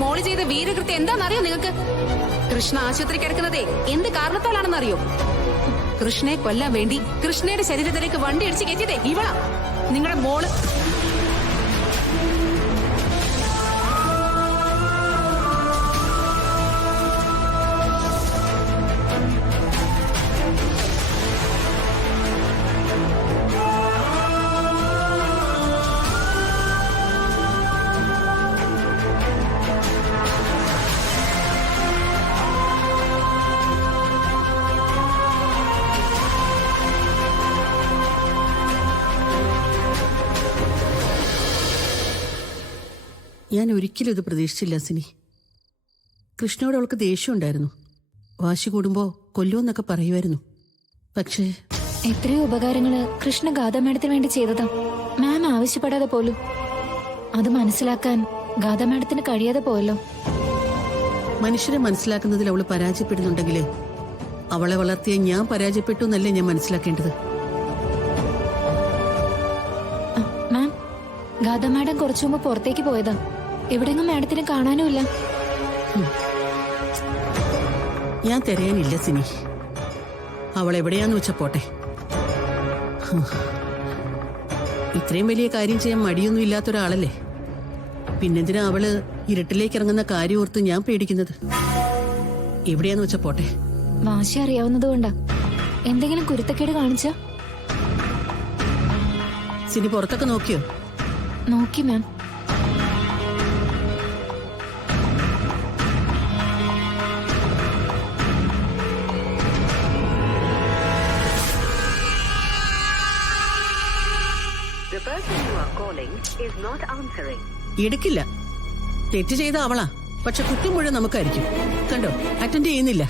മോള് ചെയ്ത വീരകൃത്യം എന്താണെന്നറിയോ നിങ്ങൾക്ക്? കൃഷ്ണ ആശുപത്രി കിടക്കുന്നതേ എന്ത് കാരണത്താലാണെന്നറിയോ? കൃഷ്ണയെ കൊല്ലാൻ വേണ്ടി കൃഷ്ണയുടെ ശരീരത്തിലേക്ക് വണ്ടി അടിച്ച് കയറ്റിയതേ ഇവളാ, നിങ്ങളുടെ മോള്. ഞാൻ ഒരിക്കലും ഇത് പ്രതീക്ഷിച്ചില്ല സിനി. കൃഷ്ണയോട് അവൾക്ക് ദേഷ്യമുണ്ടായിരുന്നു. വാശി കൂടുമ്പോൾ കൊല്ലുമെന്നൊക്കെ പറയുമായിരുന്നു. പക്ഷേ എത്രയോ ഉപകാരങ്ങള് കൃഷ്ണ ഗാഥ മാഡത്തിന് വേണ്ടി ചെയ്തതാ, മാം ആവശ്യപ്പെടാതെ പോലും. അത് മനസ്സിലാക്കാൻ ഗാഥ മാഡത്തിന് കഴിയാതെ പോയല്ലോ. മനുഷ്യരെ മനസ്സിലാക്കുന്നതിൽ അവൾ പരാജയപ്പെടുന്നുണ്ടെങ്കിൽ അവളെ വളർത്തിയ ഞാൻ പരാജയപ്പെട്ടു എന്നല്ലേ ഞാൻ മനസ്സിലാക്കേണ്ടത്. മാം, ഗാഥ മാഡം കുറച്ചു മുമ്പ് പുറത്തേക്ക് പോയതാ. എവിടെങ്ങും മാഡത്തിനെ കാണാനുമില്ല. ഞാൻ തിരയാനില്ല സിനി. അവൾ എവിടെയാന്ന് വെച്ചാ പോട്ടെ. ഇത്രയും വലിയ കാര്യം ചെയ്യാൻ മടിയൊന്നും ഇല്ലാത്ത ഒരാളല്ലേ. പിന്നെന്തിനാ അവള് ഇരുട്ടിലേക്ക് ഇറങ്ങുന്ന കാര്യം ഓർത്ത് ഞാൻ പേടിക്കുന്നത്? എവിടെയാന്ന് വെച്ചാ പോട്ടെ. വാശി അറിയാവുന്നതുകൊണ്ടാ. എന്തെങ്കിലും കുരുത്തക്കേട് കാണിച്ചാ? സിനി പുറത്തൊക്കെ നോക്കിയോ? നോക്കി മാം. എടുക്കില്ല. തെറ്റ് ചെയ്ത അവളാ, പക്ഷെ കുറ്റം മുഴുവൻ നമുക്കായിരിക്കും. കണ്ടോ, അറ്റൻഡ് ചെയ്യുന്നില്ല.